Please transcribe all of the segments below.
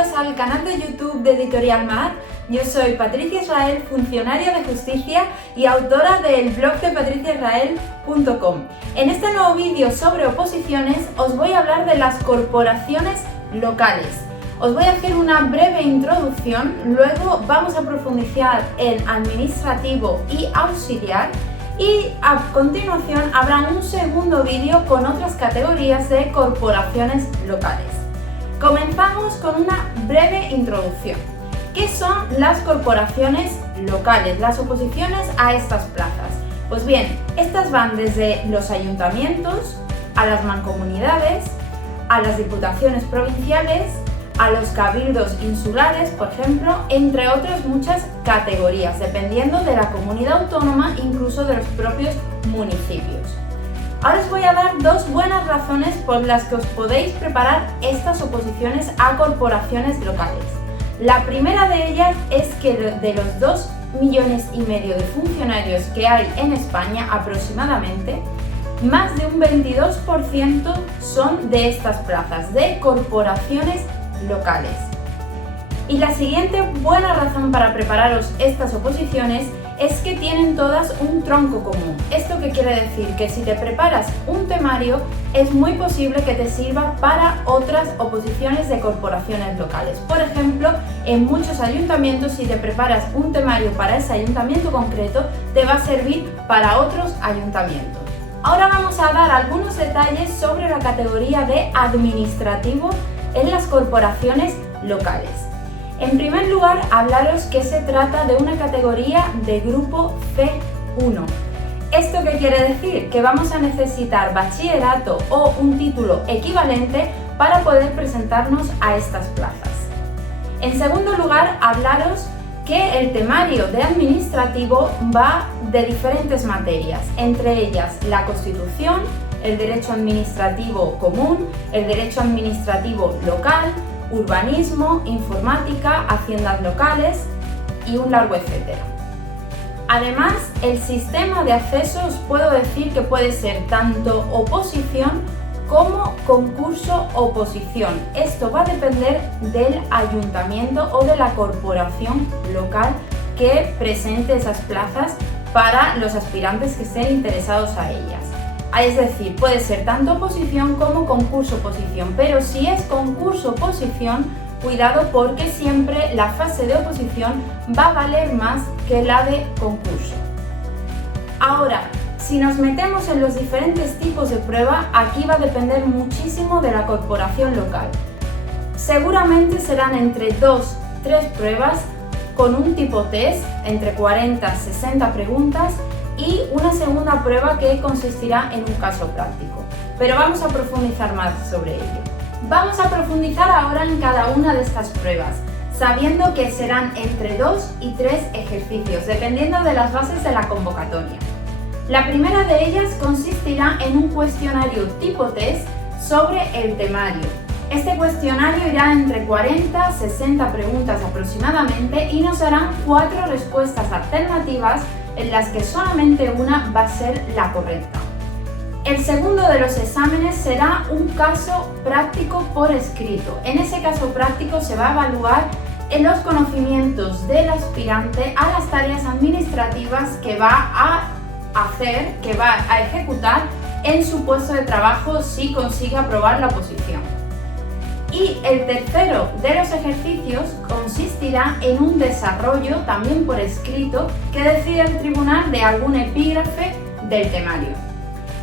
Bienvenidos al canal de YouTube de Editorial Mat. Yo soy Patricia Israel, funcionaria de justicia y autora del blog de patriciaisrael.com. En este nuevo vídeo sobre oposiciones os voy a hablar de las corporaciones locales. Os voy a hacer una breve introducción, luego vamos a profundizar en administrativo y auxiliar y a continuación habrá un segundo vídeo con otras categorías de corporaciones locales. Comenzamos con una breve introducción. ¿Qué son las corporaciones locales? Las oposiciones a estas plazas. Pues bien, estas van desde los ayuntamientos, a las mancomunidades, a las diputaciones provinciales, a los cabildos insulares, por ejemplo, entre otras muchas categorías, dependiendo de la comunidad autónoma, incluso de los propios municipios. Ahora os voy a dar dos buenas razones por las que os podéis preparar estas oposiciones a corporaciones locales. La primera de ellas es que de los 2,5 millones de funcionarios que hay en España aproximadamente, más de un 22% son de estas plazas, de corporaciones locales. Y la siguiente buena razón para prepararos estas oposiciones es que tienen todas un tronco común. ¿Esto qué quiere decir? Que si te preparas un temario, es muy posible que te sirva para otras oposiciones de corporaciones locales. Por ejemplo, en muchos ayuntamientos, si te preparas un temario para ese ayuntamiento concreto, te va a servir para otros ayuntamientos. Ahora vamos a dar algunos detalles sobre la categoría de administrativo en las corporaciones locales. En primer lugar, hablaros que se trata de una categoría de grupo C1. ¿Esto qué quiere decir? Que vamos a necesitar bachillerato o un título equivalente para poder presentarnos a estas plazas. En segundo lugar, hablaros que el temario de administrativo va de diferentes materias, entre ellas la Constitución, el derecho administrativo común, el derecho administrativo local, urbanismo, informática, haciendas locales y un largo etcétera. Además, el sistema de acceso os puedo decir que puede ser tanto oposición como concurso-oposición. Esto va a depender del ayuntamiento o de la corporación local que presente esas plazas para los aspirantes que estén interesados a ellas. Es decir, puede ser tanto oposición como concurso-oposición, pero si es concurso-oposición, cuidado porque siempre la fase de oposición va a valer más que la de concurso. Ahora, si nos metemos en los diferentes tipos de prueba, aquí va a depender muchísimo de la corporación local. Seguramente serán entre 2-3 pruebas con un tipo test, entre 40-60 preguntas, y una segunda prueba que consistirá en un caso práctico. Pero vamos a profundizar más sobre ello. Vamos a profundizar ahora en cada una de estas pruebas, sabiendo que serán entre 2 y 3 ejercicios, dependiendo de las bases de la convocatoria. La primera de ellas consistirá en un cuestionario tipo test sobre el temario. Este cuestionario irá entre 40-60 preguntas aproximadamente y nos darán 4 respuestas alternativas en las que solamente una va a ser la correcta. El segundo de los exámenes será un caso práctico por escrito. En ese caso práctico se va a evaluar en los conocimientos del aspirante a las tareas administrativas que va a hacer, que va a ejecutar en su puesto de trabajo si consigue aprobar la oposición. Y el tercero de los ejercicios consistirá en un desarrollo, también por escrito, que decide el tribunal de algún epígrafe del temario.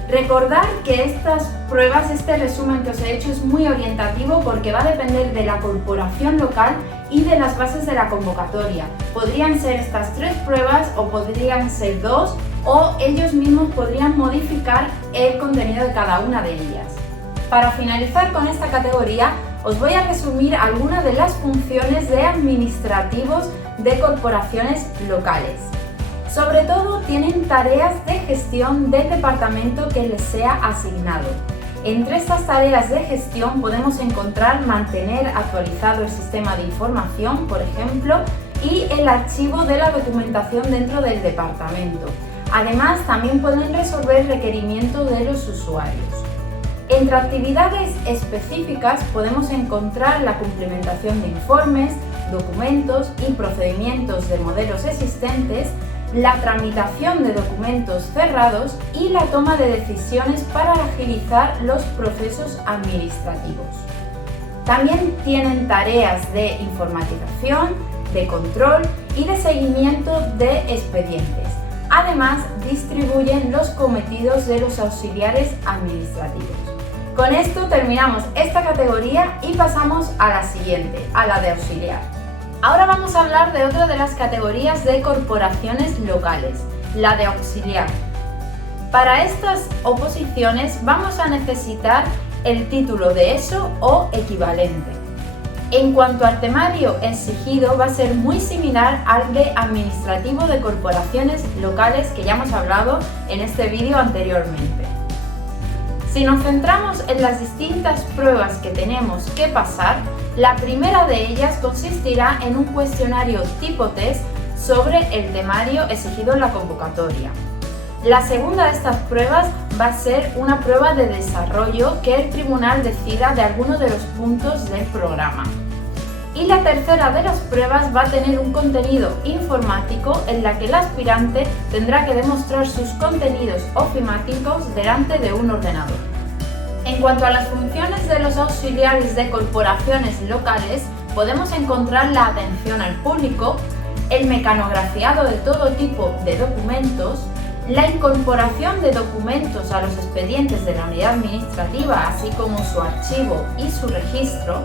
Recordad que estas pruebas, este resumen que os he hecho es muy orientativo porque va a depender de la corporación local y de las bases de la convocatoria. Podrían ser estas 3 pruebas o podrían ser 2 o ellos mismos podrían modificar el contenido de cada una de ellas. Para finalizar con esta categoría, os voy a resumir algunas de las funciones de administrativos de corporaciones locales. Sobre todo tienen tareas de gestión del departamento que les sea asignado. Entre estas tareas de gestión podemos encontrar mantener actualizado el sistema de información, por ejemplo, y el archivo de la documentación dentro del departamento. Además, también pueden resolver requerimientos de los usuarios. Entre actividades específicas podemos encontrar la cumplimentación de informes, documentos y procedimientos de modelos existentes, la tramitación de documentos cerrados y la toma de decisiones para agilizar los procesos administrativos. También tienen tareas de informatización, de control y de seguimiento de expedientes. Además, distribuyen los cometidos de los auxiliares administrativos. Con esto terminamos esta categoría y pasamos a la siguiente, a la de auxiliar. Ahora vamos a hablar de otra de las categorías de corporaciones locales, la de auxiliar. Para estas oposiciones vamos a necesitar el título de ESO o equivalente. En cuanto al temario exigido, va a ser muy similar al de administrativo de corporaciones locales que ya hemos hablado en este vídeo anteriormente. Si nos centramos en las distintas pruebas que tenemos que pasar, la primera de ellas consistirá en un cuestionario tipo test sobre el temario exigido en la convocatoria. La segunda de estas pruebas va a ser una prueba de desarrollo que el tribunal decida de alguno de los puntos del programa. Y la tercera de las pruebas va a tener un contenido informático en la que el aspirante tendrá que demostrar sus contenidos ofimáticos delante de un ordenador. En cuanto a las funciones de los auxiliares de corporaciones locales, podemos encontrar la atención al público, el mecanografiado de todo tipo de documentos, la incorporación de documentos a los expedientes de la unidad administrativa, así como su archivo y su registro,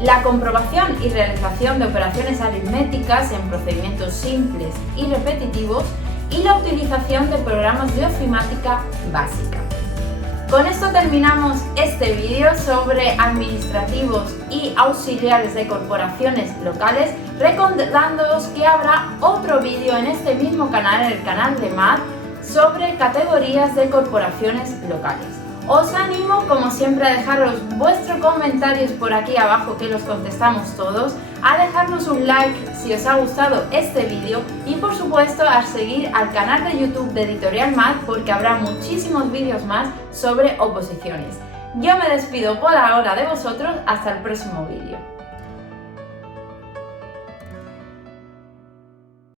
la comprobación y realización de operaciones aritméticas en procedimientos simples y repetitivos y la utilización de programas de ofimática básica. Con esto terminamos este vídeo sobre administrativos y auxiliares de corporaciones locales, recordándoos que habrá otro vídeo en este mismo canal, en el canal de MAD, sobre categorías de corporaciones locales. Os animo, como siempre, a dejaros vuestros comentarios por aquí abajo, que los contestamos todos, a dejarnos un like si os ha gustado este vídeo y, por supuesto, a seguir al canal de YouTube de Editorial MAD porque habrá muchísimos vídeos más sobre oposiciones. Yo me despido por ahora de vosotros, hasta el próximo vídeo.